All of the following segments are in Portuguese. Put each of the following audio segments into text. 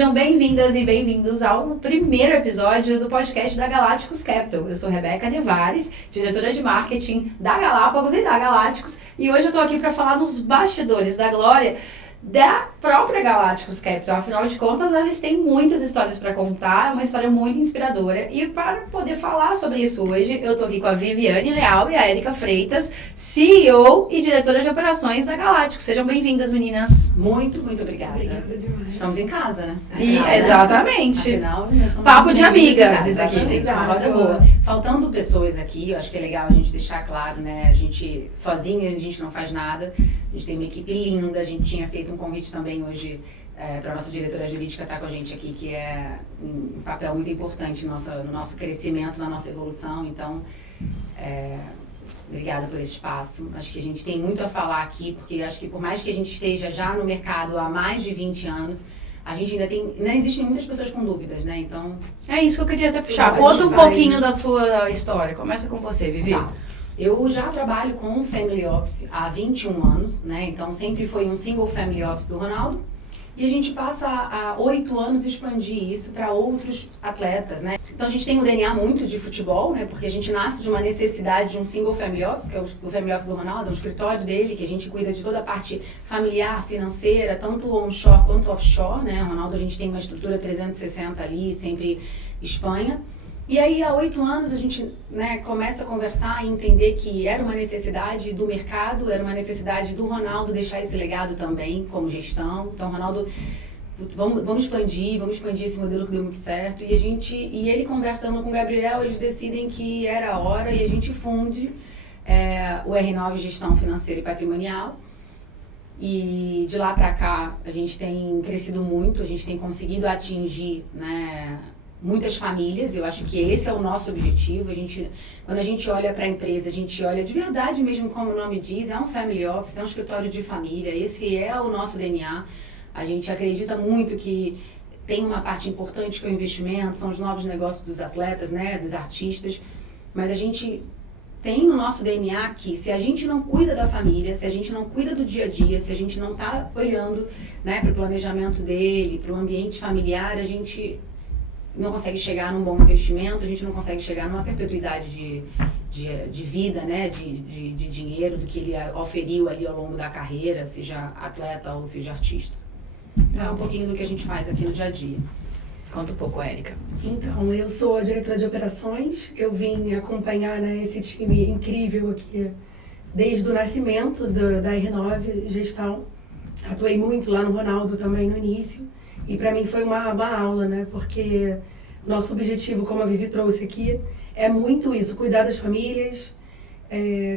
Sejam bem-vindas e bem-vindos ao primeiro episódio do podcast da Galácticos Capital. Eu sou Rebeca Nevares, diretora de marketing da Galápagos e da Galácticos, e hoje eu tô aqui para falar nos bastidores da glória da própria Galácticos Capital. Afinal de contas, eles têm muitas histórias para contar, é uma história muito inspiradora. E para poder falar sobre isso hoje, eu tô aqui com a Viviane Leal e a Érica Freitas, CEO e diretora de operações da Galácticos. Sejam bem-vindas, meninas. Muito obrigada. Obrigada demais. Estamos em casa, né? Exatamente. Afinal, nós somos Papo de muito amigas, em isso aqui. Exatamente, uma roda Exato. boa. Faltando pessoas aqui, eu acho que é legal a gente deixar claro, né? A gente, sozinha, a gente não faz nada. A gente tem uma equipe linda. A gente tinha feito um convite também hoje para a nossa diretora jurídica estar com a gente aqui, que é um papel muito importante no nosso crescimento, na nossa evolução. Então, obrigada por esse espaço. Acho que a gente tem muito a falar aqui, porque acho que por mais que a gente esteja já no mercado há mais de 20 anos, a gente ainda existem muitas pessoas com dúvidas, né? Então... É isso que eu queria até puxar. Sim, Conta um vai. pouquinho da sua história. Começa com você, Vivi. Tá. Eu já trabalho com Family Office há 21 anos, né? Então sempre foi um single Family Office do Ronaldo. E a gente passa há 8 anos expandir isso para outros atletas, né? Então a gente tem um DNA muito de futebol, né? Porque a gente nasce de uma necessidade de um single Family Office, que é o Family Office do Ronaldo, é um escritório dele, que a gente cuida de toda a parte familiar, financeira, tanto onshore quanto offshore, né? O Ronaldo, a gente tem uma estrutura 360 ali, sempre Espanha. E aí, há 8 anos, a gente, né, começa a conversar e entender que era uma necessidade do mercado, era uma necessidade do Ronaldo deixar esse legado também, como gestão. Então, Ronaldo, vamos expandir esse modelo que deu muito certo. E ele conversando com o Gabriel, eles decidem que era a hora e a gente funde o R9 Gestão Financeira e Patrimonial. E de lá para cá, a gente tem crescido muito, a gente tem conseguido atingir, né, muitas famílias. Eu acho que esse é o nosso objetivo. Quando a gente olha para a empresa, a gente olha de verdade mesmo, como o nome diz, é um family office, é um escritório de família, esse é o nosso DNA. A gente acredita muito que tem uma parte importante que é o investimento, são os novos negócios dos atletas, né, dos artistas, mas a gente tem no nosso DNA que se a gente não cuida da família, se a gente não cuida do dia a dia, se a gente não está olhando, né, para o planejamento dele, para o ambiente familiar, a gente não consegue chegar num bom investimento, a gente não consegue chegar numa perpetuidade de vida, né, de dinheiro, do que ele oferiu ali ao longo da carreira, seja atleta ou seja artista. Então é um pouquinho do que a gente faz aqui no dia a dia. Conta um pouco, Érica. Então, eu sou a diretora de operações. Eu vim acompanhar, né, esse time incrível aqui desde o nascimento da R9 Gestão. Atuei muito lá no Ronaldo também no início. E para mim foi uma aula, né? Porque o nosso objetivo, como a Vivi trouxe aqui, é muito isso, cuidar das famílias,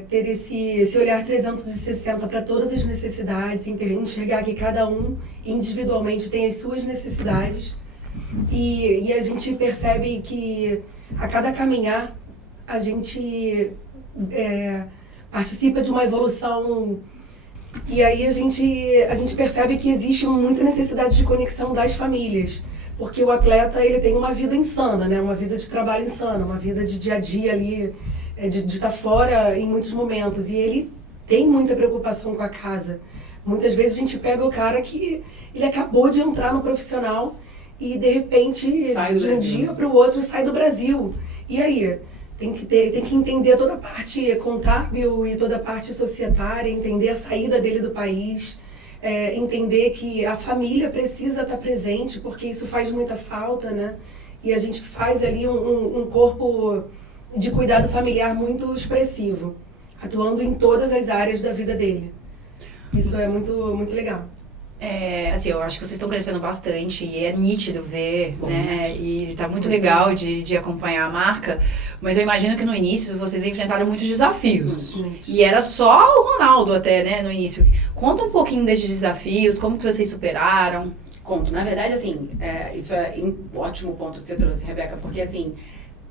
ter esse olhar 360 para todas as necessidades, enxergar que cada um individualmente tem as suas necessidades. E a gente percebe que a cada caminhar a gente participa de uma evolução. E aí a gente percebe que existe muita necessidade de conexão das famílias, porque o atleta ele tem uma vida insana, né? Uma vida de trabalho insana, uma vida de dia a dia ali, de estar fora em muitos momentos, e ele tem muita preocupação com a casa. Muitas vezes a gente pega o cara que ele acabou de entrar no profissional e de repente de um dia para o outro sai do Brasil. E aí? Tem que entender toda a parte contábil e toda a parte societária, entender a saída dele do país, entender que a família precisa estar presente, porque isso faz muita falta, né? E a gente faz ali um corpo de cuidado familiar muito expressivo, atuando em todas as áreas da vida dele. Isso é muito, muito legal. Assim, eu acho que vocês estão crescendo bastante e é nítido ver, né? E tá muito legal de acompanhar a marca, mas eu imagino que no início vocês enfrentaram muitos desafios. E era só o Ronaldo até, né, no início. Conta um pouquinho desses desafios, como que vocês superaram. Conto. Na verdade, assim, isso é um ótimo ponto que você trouxe, Rebeca, porque assim,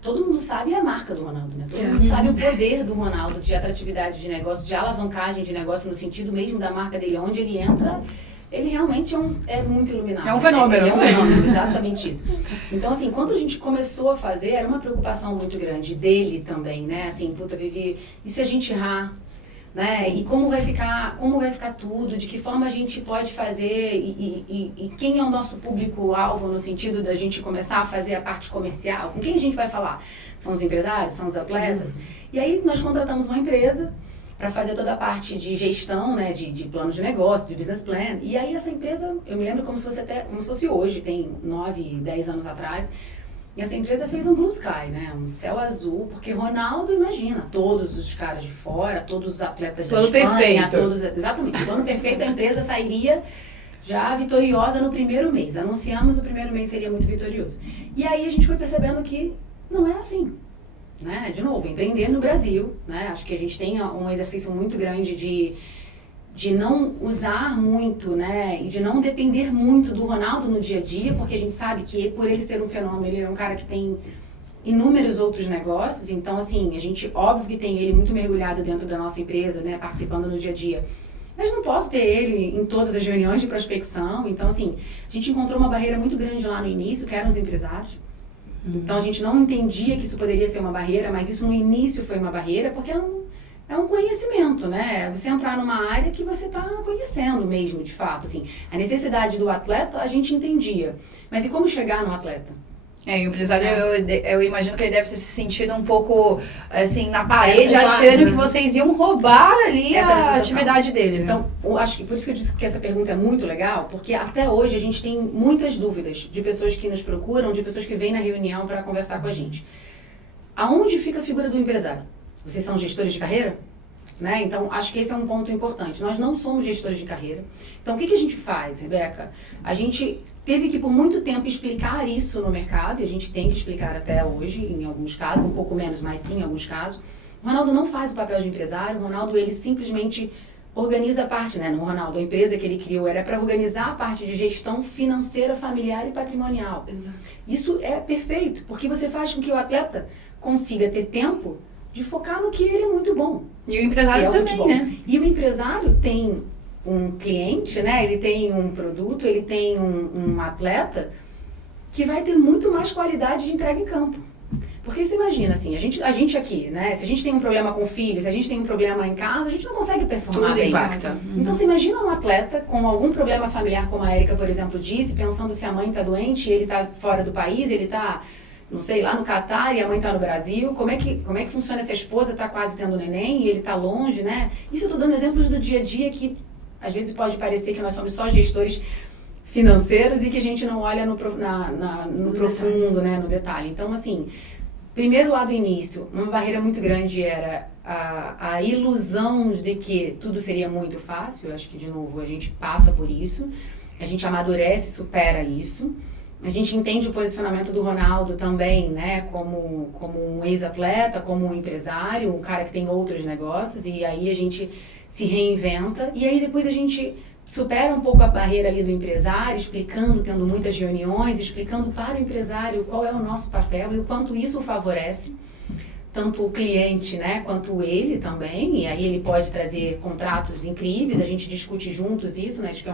todo mundo sabe a marca do Ronaldo, né? Todo mundo sabe o poder do Ronaldo de atratividade de negócio, de alavancagem de negócio, no sentido mesmo da marca dele, onde ele entra. Ele realmente é muito iluminado. É um fenômeno. É um fenômeno, exatamente isso. Então, assim, quando a gente começou a fazer, era uma preocupação muito grande dele também, né? Assim, puta, Vivi, e se a gente errar? né? E como vai ficar tudo, de que forma a gente pode fazer e quem é o nosso público-alvo no sentido da gente começar a fazer a parte comercial, com quem a gente vai falar? São os empresários, são os atletas? E aí nós contratamos uma empresa para fazer toda a parte de gestão, né, de plano de negócio, de business plan. E aí essa empresa, eu me lembro como se fosse hoje, tem 9, 10 anos atrás. E essa empresa fez um blue sky, né? Um céu azul, porque Ronaldo, imagina, todos os caras de fora, todos os atletas da Espanha, perfeito. Exatamente, plano perfeito, a empresa sairia já vitoriosa no primeiro mês. Anunciamos o primeiro mês seria muito vitorioso. E aí a gente foi percebendo que não é assim, né? De novo, empreender no Brasil, né? Acho que a gente tem um exercício muito grande de não usar muito, né, e de não depender muito do Ronaldo no dia a dia, porque a gente sabe que por ele ser um fenômeno, ele é um cara que tem inúmeros outros negócios, então assim, a gente, óbvio que tem ele muito mergulhado dentro da nossa empresa, né, participando no dia a dia, mas não posso ter ele em todas as reuniões de prospecção, então assim, a gente encontrou uma barreira muito grande lá no início, que eram os empresários. Então a gente não entendia que isso poderia ser uma barreira, mas isso no início foi uma barreira, porque é um conhecimento, né? Você entrar numa área que você está conhecendo mesmo, de fato. Assim, a necessidade do atleta a gente entendia. Mas e como chegar no atleta? E o empresário, eu imagino que ele deve ter se sentido um pouco, assim, na parede, achando que vocês iam roubar ali a atividade dele. Então, eu acho que por isso que eu disse que essa pergunta é muito legal, porque até hoje a gente tem muitas dúvidas de pessoas que nos procuram, de pessoas que vêm na reunião para conversar com a gente. Aonde fica a figura do empresário? Vocês são gestores de carreira? Né? Então, acho que esse é um ponto importante. Nós não somos gestores de carreira. Então, o que a gente faz, Rebeca? A gente teve que, por muito tempo, explicar isso no mercado, e a gente tem que explicar até hoje, em alguns casos, um pouco menos, mas sim em alguns casos. O Ronaldo não faz o papel de empresário, o Ronaldo, ele simplesmente organiza a parte, né? No Ronaldo, a empresa que ele criou era para organizar a parte de gestão financeira, familiar e patrimonial. Exato. Isso é perfeito, porque você faz com que o atleta consiga ter tempo de focar no que ele é muito bom. E o empresário também, né? E o empresário tem um cliente, né? Ele tem um produto, ele tem um atleta que vai ter muito mais qualidade de entrega em campo. Porque você imagina, assim, a gente aqui, né? Se a gente tem um problema com o filho, se a gente tem um problema em casa, a gente não consegue performar bem. Impacta. Então, você imagina um atleta com algum problema familiar, como a Erika, por exemplo, disse, pensando se a mãe está doente e ele está fora do país, ele está, não sei, lá no Catar e a mãe está no Brasil, como é que funciona se a esposa está quase tendo neném e ele está longe, né? Isso eu estou dando exemplos do dia a dia que às vezes pode parecer que nós somos só gestores financeiros e que a gente não olha no profundo, né, no detalhe. Então, assim, primeiro lá do início, uma barreira muito grande era a ilusão de que tudo seria muito fácil. Eu acho que, de novo, a gente passa por isso, a gente amadurece, supera isso. A gente entende o posicionamento do Ronaldo também, né, como um ex-atleta, como um empresário, um cara que tem outros negócios, e aí a gente se reinventa, e aí depois a gente supera um pouco a barreira ali do empresário, explicando, tendo muitas reuniões, explicando para o empresário qual é o nosso papel e o quanto isso favorece tanto o cliente, né, quanto ele também, e aí ele pode trazer contratos incríveis, a gente discute juntos isso, né, acho que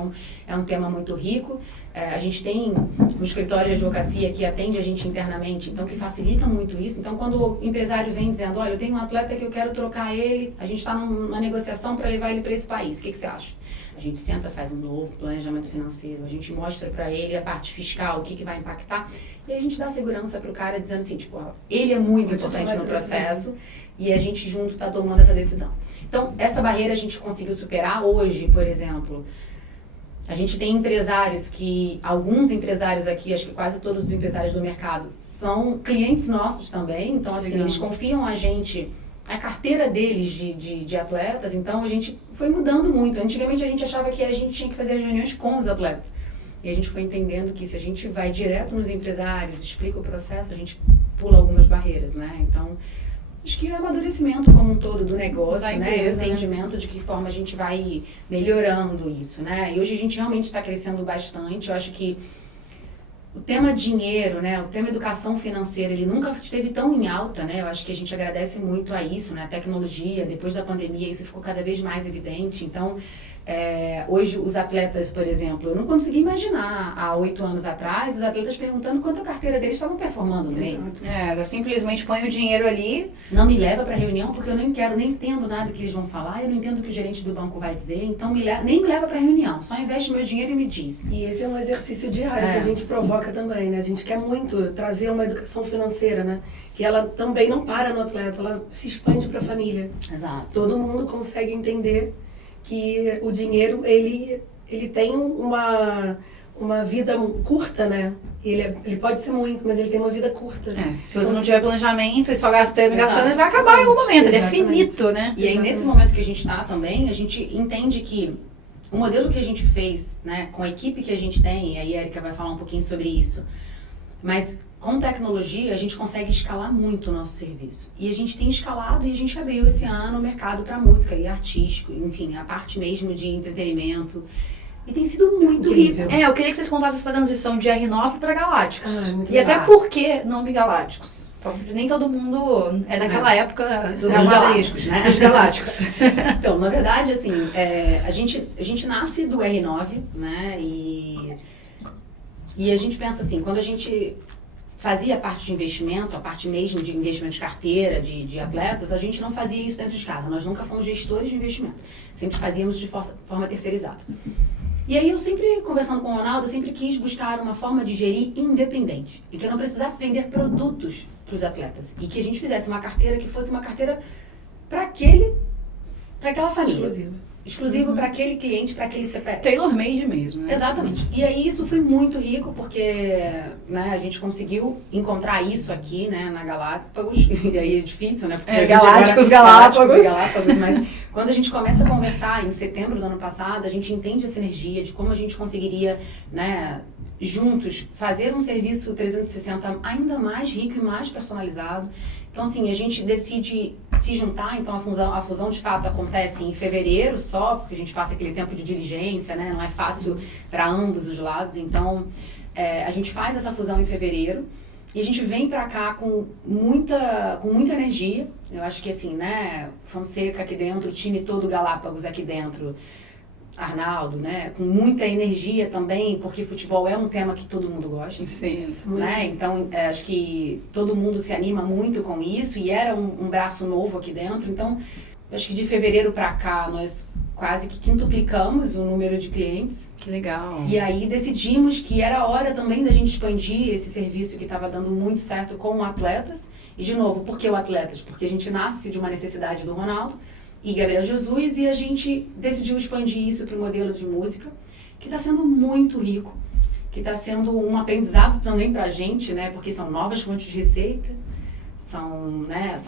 é um tema muito rico. A gente tem um escritório de advocacia que atende a gente internamente, então que facilita muito isso. Então, quando o empresário vem dizendo, olha, eu tenho um atleta que eu quero trocar ele, a gente está numa negociação para levar ele para esse país, o que você acha? A gente senta, faz um novo planejamento financeiro, a gente mostra para ele a parte fiscal, o que vai impactar, e a gente dá segurança para o cara dizendo assim, tipo, ele é muito importante no processo e a gente junto está tomando essa decisão. Então, essa barreira a gente conseguiu superar hoje, por exemplo. A gente tem empresários que, alguns empresários aqui, acho que quase todos os empresários do mercado, são clientes nossos também, então assim, Legal. Eles confiam a gente, a carteira deles de atletas, então a gente foi mudando muito. Antigamente a gente achava que a gente tinha que fazer as reuniões com os atletas. E a gente foi entendendo que se a gente vai direto nos empresários, explica o processo, a gente pula algumas barreiras, né? Então, acho que é o amadurecimento como um todo do negócio, Da né? empresa, O entendimento de que forma a gente vai melhorando isso, né? E hoje a gente realmente está crescendo bastante. Eu acho que o tema dinheiro, né? O tema educação financeira, ele nunca esteve tão em alta, né? Eu acho que a gente agradece muito a isso, né? A tecnologia, depois da pandemia, isso ficou cada vez mais evidente. Então, Hoje, os atletas, por exemplo, eu não consegui imaginar há 8 anos atrás os atletas perguntando quanto a carteira deles estavam performando no mês. Eu simplesmente ponho o dinheiro ali. Não me leva para reunião porque eu nem entendo nada que eles vão falar, eu não entendo o que o gerente do banco vai dizer, então nem me leva para reunião, só investe meu dinheiro e me diz. E esse é um exercício diário que a gente provoca também, né? A gente quer muito trazer uma educação financeira, né? Que ela também não para no atleta, ela se expande para a família. Exato. Todo mundo consegue entender que o dinheiro, ele tem uma vida curta, né? Ele pode ser muito, mas ele tem uma vida curta. Se você não tiver planejamento e só gastando, ele vai acabar em algum momento. Ele é finito, né? E aí, nesse momento que a gente está também, a gente entende que o modelo que a gente fez, né, com a equipe que a gente tem, e aí a Erika vai falar um pouquinho sobre isso, mas com tecnologia a gente consegue escalar muito o nosso serviço. E a gente tem escalado e a gente abriu esse ano o mercado para música e artístico, enfim, a parte mesmo de entretenimento. E tem sido muito rico. Eu queria que vocês contassem essa transição de R9 para Galácticos. Muito e legal. até por que nome Galácticos? Nem todo mundo é daquela época do Galácticos, né? Dos Galácticos. Então, na verdade, assim, a gente nasce do R9, né? E a gente pensa assim, quando a gente fazia a parte de investimento, a parte mesmo de investimento de carteira, de atletas, a gente não fazia isso dentro de casa. Nós nunca fomos gestores de investimento. Sempre fazíamos de forma terceirizada. E aí eu sempre, conversando com o Ronaldo, eu sempre quis buscar uma forma de gerir independente. E que eu não precisasse vender produtos para os atletas. E que a gente fizesse uma carteira que fosse uma carteira para aquela família. Exclusivo para aquele cliente, para aquele CPF. Tailor-made mesmo, né? Exatamente. E aí isso foi muito rico, porque né, a gente conseguiu encontrar isso aqui, né, na Galápagos. E aí é difícil, né? Porque Galácticos, mas quando a gente começa a conversar em setembro do ano passado, a gente entende essa energia de como a gente conseguiria, né, juntos, fazer um serviço 360 ainda mais rico e mais personalizado. Então, assim, a gente decide se juntar, então a fusão de fato acontece em fevereiro só, porque a gente passa aquele tempo de diligência, né? Não é fácil para ambos os lados. Então, a gente faz essa fusão em fevereiro e a gente vem para cá com muita energia. Eu acho que, assim, né? Fonseca aqui dentro, o time todo Galápagos aqui dentro, Arnaldo, né? Com muita energia também, porque futebol é um tema que todo mundo gosta. Sim. Né? Então, acho que todo mundo se anima muito com isso e era um braço novo aqui dentro. Então, acho que de fevereiro para cá, nós quase que quintuplicamos o número de clientes. Que legal. E aí decidimos que era hora também da gente expandir esse serviço que estava dando muito certo com atletas. E, de novo, por que o atletas? Porque a gente nasce de uma necessidade do Ronaldo e Gabriel Jesus, e a gente decidiu expandir isso para o modelo de música, que está sendo muito rico, que está sendo um aprendizado também para a gente, né? Porque são novas fontes de receita, são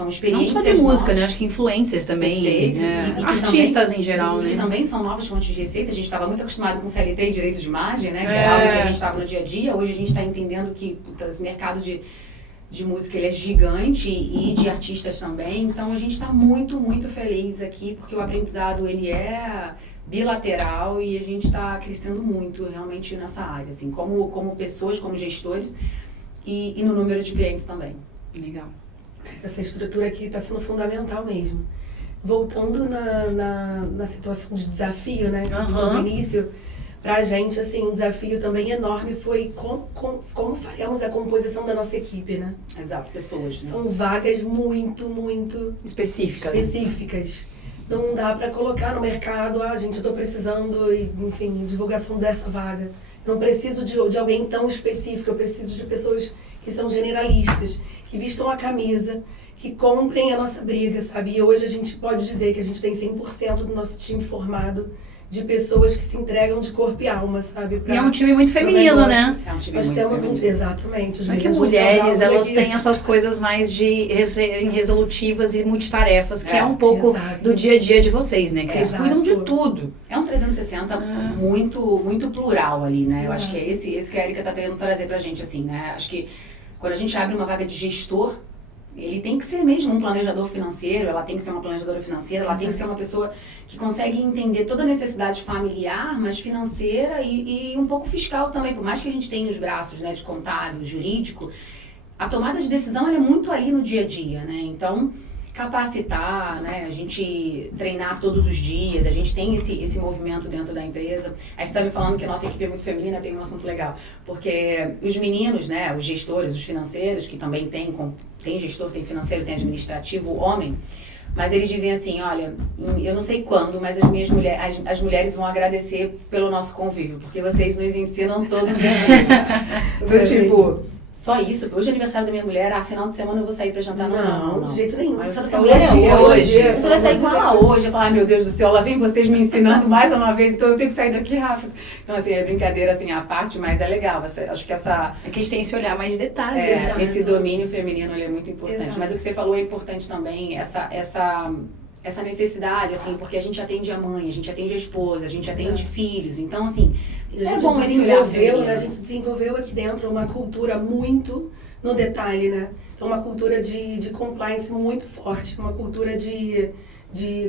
experiências. Não só de música, né? Acho que influencers também, e artistas também, em geral, né? né? Que também são novas fontes de receita. A gente estava muito acostumado com CLT e direitos de imagem, né? Que era algo que a gente estava no dia a dia. Hoje a gente está entendendo que esse mercado de música ele é gigante e de artistas também, então a gente está muito, muito feliz aqui, porque o aprendizado ele é bilateral e a gente está crescendo muito realmente nessa área, assim, como pessoas, como gestores e no número de clientes também. Legal. Essa estrutura aqui está sendo fundamental mesmo. Voltando na situação de desafio, né, que você falou no início, pra gente, assim, um desafio também enorme foi como faremos a composição da nossa equipe, né? Exato, pessoas, né? São vagas muito específicas. Não dá pra colocar no mercado, gente, eu tô precisando, enfim, divulgação dessa vaga. Eu não preciso de alguém tão específico, eu preciso de pessoas que são generalistas, que vistam a camisa, que comprem a nossa briga, sabe? E hoje a gente pode dizer que a gente tem 100% do nosso time formado de pessoas que se entregam de corpo e alma, sabe? E é um time muito feminino, né? É um time Nós muito temos feminino. Exatamente. Não é que mulheres, elas têm essas coisas mais de resolutivas e multitarefas, que é um pouco do dia a dia de vocês, né? Que vocês cuidam de tudo. É um 360 muito, muito plural ali, né? Eu acho que é esse que a Erika tá tentando trazer pra gente, assim, né? Acho que quando a gente abre uma vaga de gestor, ele tem que ser mesmo um planejador financeiro, ela tem que ser uma planejadora financeira, ela tem que ser uma pessoa que consegue entender toda a necessidade familiar, mas financeira e um pouco fiscal também. Por mais que a gente tenha os braços, né, de contábil, jurídico, a tomada de decisão ela é muito ali no dia a dia, né? Então, capacitar, né? A gente treinar todos os dias, a gente tem esse movimento dentro da empresa. Aí você está me falando que a nossa equipe é muito feminina, tem um assunto legal. Porque os meninos, né, os gestores, os financeiros, que também tem gestor, tem financeiro, tem administrativo, homem, mas eles dizem assim, olha, eu não sei quando, mas as mulheres vão agradecer pelo nosso convívio, porque vocês nos ensinam todos os dias. Tipo, só isso. Hoje é aniversário da minha mulher, final de semana eu vou sair pra jantar. Não, de jeito nenhum. Mas você mulher é hoje. Você vai sair com ela hoje. Eu falo, ai meu Deus do céu, lá vem vocês me ensinando mais uma vez, então eu tenho que sair daqui rápido. Então assim, é brincadeira assim, a parte, mas é legal. Acho que essa... É que a gente tem esse olhar mais de detalhe. Esse domínio feminino, ele é muito importante. Exato. Mas o que você falou é importante também, essa necessidade, assim, porque a gente atende a mãe, a gente atende a esposa, a gente atende filhos. Então, assim, é bom esse olhar feminino. A gente desenvolveu aqui dentro uma cultura muito no detalhe, né? Então, uma cultura de compliance muito forte, uma cultura de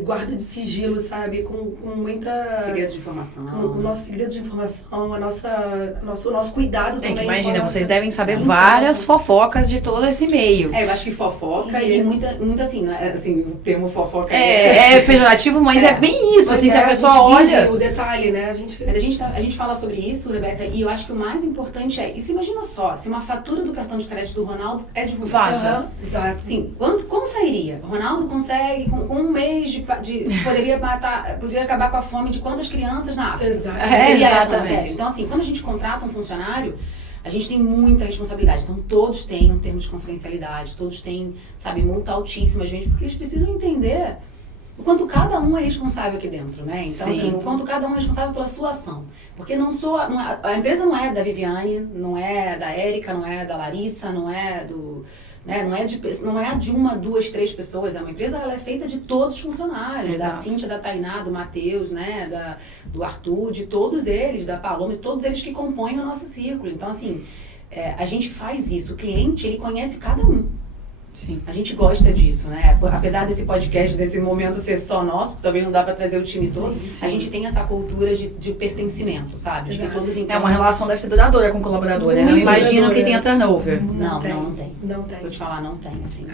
guarda de sigilo, sabe? Com muita... Segredo de informação. O nosso segredo de informação, o nosso cuidado também. Que imagina, vocês devem saber várias fofocas de todo esse meio. Eu acho que fofoca e muita assim, não é, assim, o termo fofoca é pejorativo, mas é bem isso, assim, se a pessoa olha... o detalhe, né? A gente fala sobre isso, Rebeca, e eu acho que o mais importante e se imagina só, se uma fatura do cartão de crédito do Ronaldo é divulgada. Vaza. Exato. Sim, como sairia? O Ronaldo consegue, com um mês poderia acabar com a fome de quantas crianças na África? Exatamente. Então, assim, quando a gente contrata um funcionário, a gente tem muita responsabilidade. Então, todos têm um termo de confidencialidade, todos têm, sabe, multa altíssima, gente, porque eles precisam entender o quanto cada um é responsável aqui dentro, né? Então, assim, o quanto cada um é responsável pela sua ação. Porque a empresa não é da Viviane, não é da Érica, não é da Larissa, não é do... Né? Não é de uma, duas, três pessoas. É uma empresa, ela é feita de todos os funcionários. Exato. Da Cíntia, da Tainá, do Matheus, né? Do Arthur, de todos eles, da Paloma, de todos eles que compõem o nosso círculo. Então, assim, a gente faz isso. O cliente, ele conhece cada um. Sim. A gente gosta disso, né? Apesar desse podcast, desse momento ser só nosso, também não dá pra trazer o time todo. Sim. A gente tem essa cultura de pertencimento, sabe? De que todos uma relação deve ser duradoura com o colaborador, né? Não imagino que tenha turnover. Não tem. Não tem. Vou te falar, não tem, assim.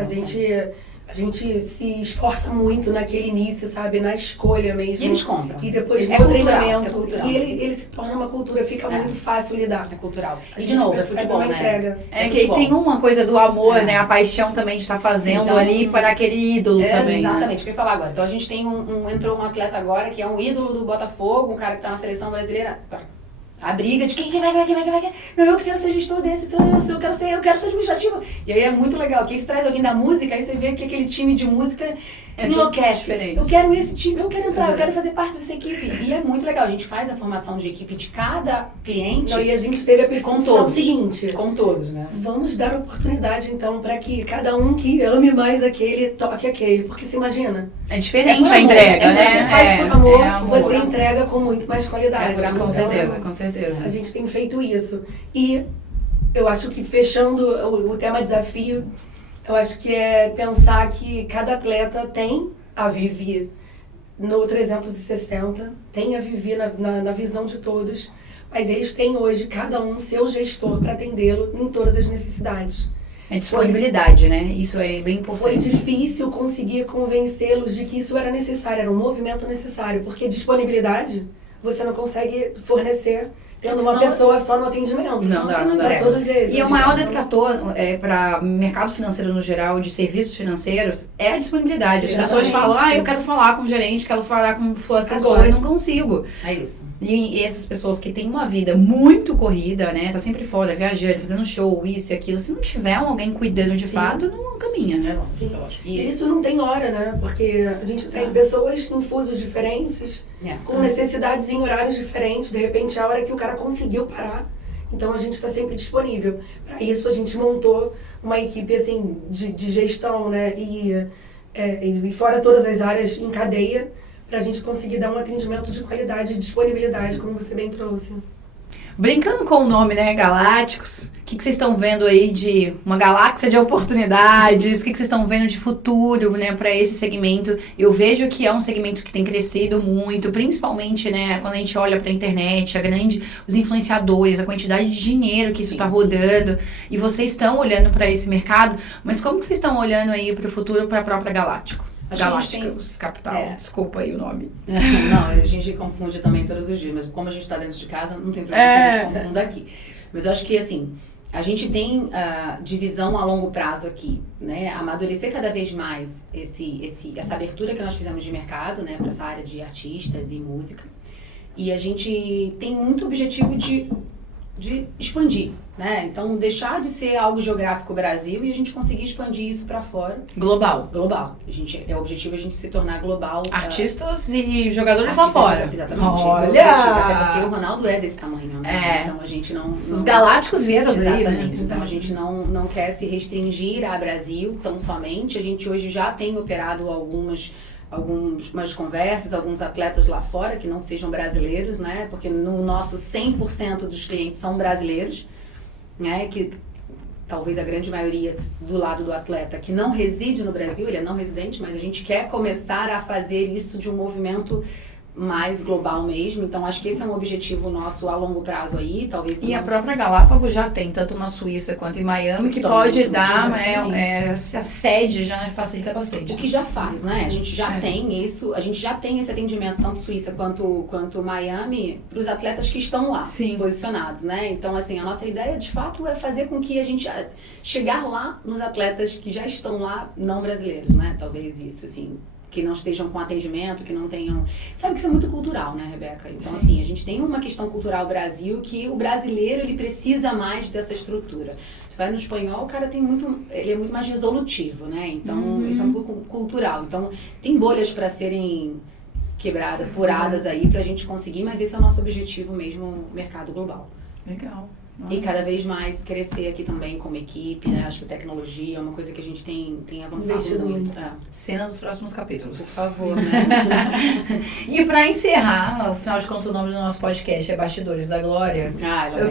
A gente se esforça muito naquele início, sabe? Na escolha mesmo. E eles compram. E depois no treinamento. E ele se torna uma cultura, fica muito fácil lidar. É cultural. E de novo, é futebol, né? Entrega. Que tem uma coisa do amor, né? A paixão também de estar fazendo então, ali para aquele ídolo também. Exatamente, o que eu ia falar agora. Então a gente tem entrou um atleta agora que é um ídolo do Botafogo, um cara que tá na seleção brasileira. A briga de quem vai. Não, eu quero ser gestor desse, eu quero ser administrativo. E aí é muito legal, que isso traz alguém da música, aí você vê que aquele time de música enlouquece. Eu quero esse time, eu quero entrar, eu quero fazer parte dessa equipe. E é muito legal, a gente faz a formação de equipe de cada cliente. E a gente teve a percepção seguinte. Com todos, né? Vamos dar oportunidade, então, para que cada um que ame mais aquele, toque aquele. Porque se imagina. É diferente a entrega, né? Você faz por amor, você entrega com muito mais qualidade. Com certeza. A gente tem feito isso. E eu acho que, fechando o tema desafio, eu acho que é pensar que cada atleta tem a Vivi no 360, tem a Vivi na visão de todos, mas eles têm hoje, cada um, seu gestor para atendê-lo em todas as necessidades. É disponibilidade, né? Isso é bem importante. Foi difícil conseguir convencê-los de que isso era necessário, era um movimento necessário, porque disponibilidade você não consegue fornecer tendo uma pessoa só no atendimento. Não dá. Todos eles. E o maior detrator para mercado financeiro no geral, de serviços financeiros, é a disponibilidade. As pessoas falam, eu quero falar com o gerente, quero falar com o assessor e não consigo. É isso. E essas pessoas que têm uma vida muito corrida, né? Tá sempre fora, viajando, fazendo show, isso e aquilo. Se não tiver alguém cuidando de fato, não caminha, né? Sim. E isso não tem hora, né? Porque a gente tem pessoas em fusos diferentes, com necessidades em horários diferentes. De repente, a hora que o cara conseguiu parar. Então, a gente está sempre disponível. Para isso, a gente montou uma equipe, assim, de gestão, né? E fora todas as áreas em cadeia, para a gente conseguir dar um atendimento de qualidade e disponibilidade, como você bem trouxe. Brincando com o nome, né, Galácticos, o que vocês estão vendo aí de uma galáxia de oportunidades? O que vocês estão vendo de futuro, né, para esse segmento? Eu vejo que é um segmento que tem crescido muito, principalmente, né, quando a gente olha para a internet, os influenciadores, a quantidade de dinheiro que isso está rodando, e vocês estão olhando para esse mercado, mas como que vocês estão olhando aí para o futuro, para a própria Galáctico? Galácticos Capital, desculpa aí o nome. Não, a gente confunde também todos os dias, mas como a gente está dentro de casa, não tem problema que a gente confunda aqui. Mas eu acho que, assim, a gente tem divisão a longo prazo aqui, né? Amadurecer cada vez mais essa abertura que nós fizemos de mercado, né? Para essa área de artistas e música. E a gente tem muito objetivo de expandir, né? Então, deixar de ser algo geográfico Brasil e a gente conseguir expandir isso para fora. Global. O objetivo é a gente se tornar global. Artistas e jogadores lá fora. Exatamente. Olha! Até porque o Ronaldo é desse tamanho, né? Então, a gente não... Os Galácticos vieram daí, né? Exatamente. Então, a gente não quer se restringir a Brasil tão somente. A gente hoje já tem operado algumas conversas, alguns atletas lá fora que não sejam brasileiros, né? Porque no nosso 100% dos clientes são brasileiros, né? Que talvez a grande maioria do lado do atleta que não reside no Brasil, ele é não residente, mas a gente quer começar a fazer isso de um movimento mais global mesmo, então acho que esse é um objetivo nosso a longo prazo aí, talvez... E a própria Galápagos já tem, tanto na Suíça quanto em Miami, que pode dar, essa sede já facilita bastante. O que já faz, né? A gente já tem isso, a gente já tem esse atendimento, tanto Suíça quanto Miami, para os atletas que estão lá, posicionados, né? Então, assim, a nossa ideia, de fato, é fazer com que a gente chegar lá nos atletas que já estão lá, não brasileiros, né? Talvez isso, assim... que não estejam com atendimento, que não tenham... Sabe que isso é muito cultural, né, Rebeca? Então, assim, a gente tem uma questão cultural Brasil que o brasileiro, ele precisa mais dessa estrutura. Tu vai no espanhol, o cara ele é muito mais resolutivo, né? Então, isso é um pouco cultural. Então, tem bolhas para serem quebradas, furadas aí pra gente conseguir, mas esse é o nosso objetivo mesmo, mercado global. Legal. E cada vez mais crescer aqui também como equipe, né? Acho que tecnologia é uma coisa que a gente tem avançado muito. Cena dos próximos capítulos. Por favor, né? E pra encerrar, afinal de contas o nome do nosso podcast é Bastidores da Glória. Eu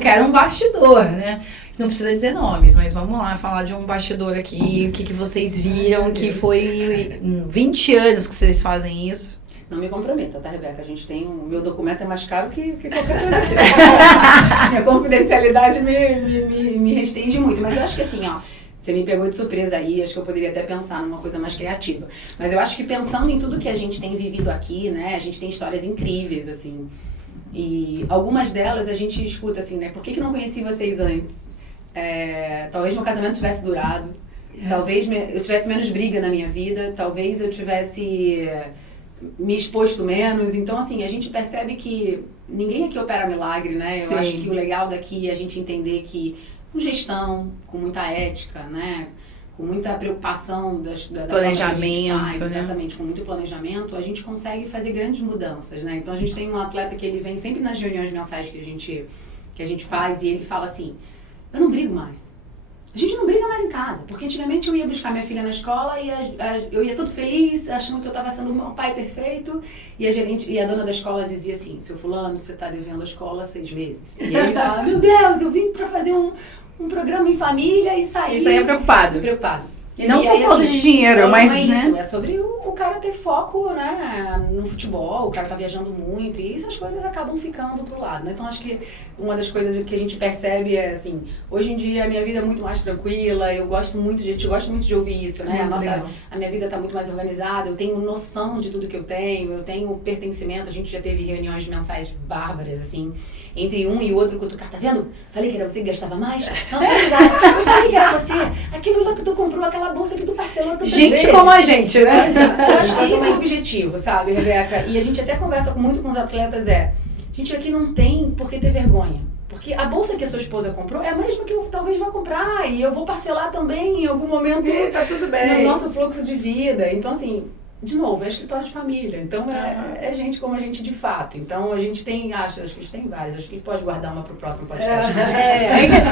quero um bastidor, né? Não precisa dizer nomes, mas vamos lá falar de um bastidor aqui, o que vocês viram, que foi 20 anos que vocês fazem isso. Não me comprometa, tá, Rebeca? A gente tem meu documento é mais caro que qualquer coisa. Minha confidencialidade me restringe muito. Mas eu acho que assim, ó, você me pegou de surpresa aí, acho que eu poderia até pensar numa coisa mais criativa. Mas eu acho que pensando em tudo que a gente tem vivido aqui, né, a gente tem histórias incríveis, assim. E algumas delas a gente escuta assim, né, por que não conheci vocês antes? Talvez meu casamento tivesse durado, talvez eu tivesse menos briga na minha vida, talvez eu tivesse... me exposto menos, então assim, a gente percebe que ninguém aqui opera milagre, né? Eu acho que o legal daqui é a gente entender que com gestão, com muita ética, né? Com muita preocupação da planejamento, faz, exatamente, com muito planejamento, a gente consegue fazer grandes mudanças, né? Então a gente tem um atleta que ele vem sempre nas reuniões mensais que a gente faz e ele fala assim, eu não brigo mais. A gente não briga mais em casa, porque antigamente eu ia buscar minha filha na escola e eu ia todo feliz, achando que eu estava sendo um pai perfeito, e a dona da escola dizia assim, seu fulano, você está devendo a escola 6 meses. E ele fala, meu Deus, eu vim para fazer um programa em família e sair... Isso aí é preocupado. E não por falta de dinheiro, mas, é né? Isso, é sobre o cara ter foco, né, no futebol, o cara tá viajando muito, e essas coisas acabam ficando pro lado, né? Então, acho que uma das coisas que a gente percebe é, assim, hoje em dia a minha vida é muito mais tranquila, eu gosto muito de ouvir isso, né? A minha vida tá muito mais organizada, eu tenho noção de tudo que eu tenho pertencimento, a gente já teve reuniões mensais bárbaras, assim, entre um e outro cutucar, tá vendo? Falei que era você que gastava mais? Não sei, eu falei que era você, aquilo lá que tu comprou, aquela bolsa que tu parcelou tantas vezes. Gente como a gente, né? Eu acho que esse é o objetivo, sabe, Rebeca? E a gente até conversa muito com os atletas, gente aqui não tem por que ter vergonha. Porque a bolsa que a sua esposa comprou é a mesma que eu talvez vá comprar e eu vou parcelar também em algum momento tá tudo bem. no nosso fluxo de vida. Então, assim, de novo, é escritório de família, então é gente como a gente de fato. Então a gente tem, acho que a gente tem várias, acho que pode guardar uma pro próximo podcast.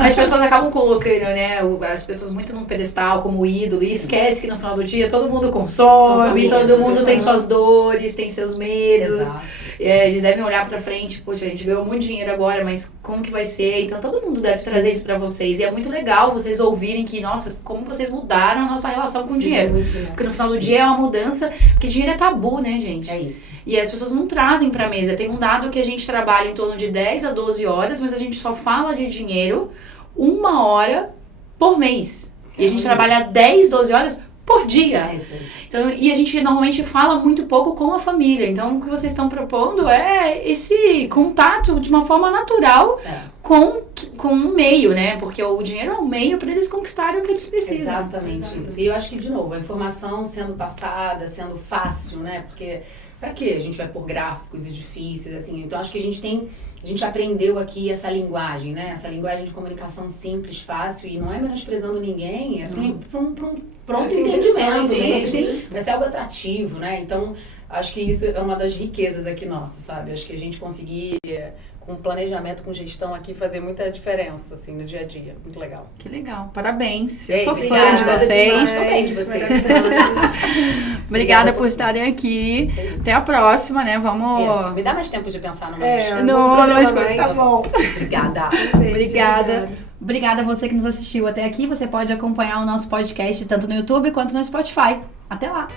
As pessoas acabam colocando, né, as pessoas muito num pedestal como ídolo e esquece que no final do dia todo mundo consome, todo mundo tem suas dores, tem seus medos. Exato. Eles devem olhar pra frente, poxa, a gente ganhou muito dinheiro agora, mas como que vai ser? Então todo mundo deve trazer isso pra vocês. E é muito legal vocês ouvirem que, nossa, como vocês mudaram a nossa relação com o dinheiro. Porque no final do dia é uma mudança, porque dinheiro é tabu, né, gente? É isso. E as pessoas não trazem pra mesa. Tem um dado que a gente trabalha em torno de 10 a 12 horas, mas a gente só fala de dinheiro 1 hora por mês. E a gente trabalha 10, 12 horas por dia. É isso aí. Então, e a gente normalmente fala muito pouco com a família. Então, o que vocês estão propondo é esse contato de uma forma natural com o meio, né? Porque o dinheiro é um meio para eles conquistarem o que eles precisam. Exatamente isso. E eu acho que, de novo, a informação sendo passada, sendo fácil, né? Porque pra quê? A gente vai por gráficos e difíceis, assim. Então, acho que a gente aprendeu aqui essa linguagem, né? Essa linguagem de comunicação simples, fácil, e não é menosprezando ninguém, é para um pronto entendimento, sim. Vai ser algo atrativo, né? Então, acho que isso é uma das riquezas aqui nossa, sabe? Acho que a gente conseguir, com planejamento, com gestão aqui, fazer muita diferença, assim, no dia a dia. Muito legal. Que legal. Parabéns. Eu Ei, sou fã obrigada de vocês. demais. Também de vocês. Obrigada por estarem aqui. É isso. Até a próxima, né? Vamos... Isso. Me dá mais tempo de pensar numa Tá bom. Obrigada. Obrigada. Obrigada a você que nos assistiu até aqui. Você pode acompanhar o nosso podcast tanto no YouTube quanto no Spotify. Até lá!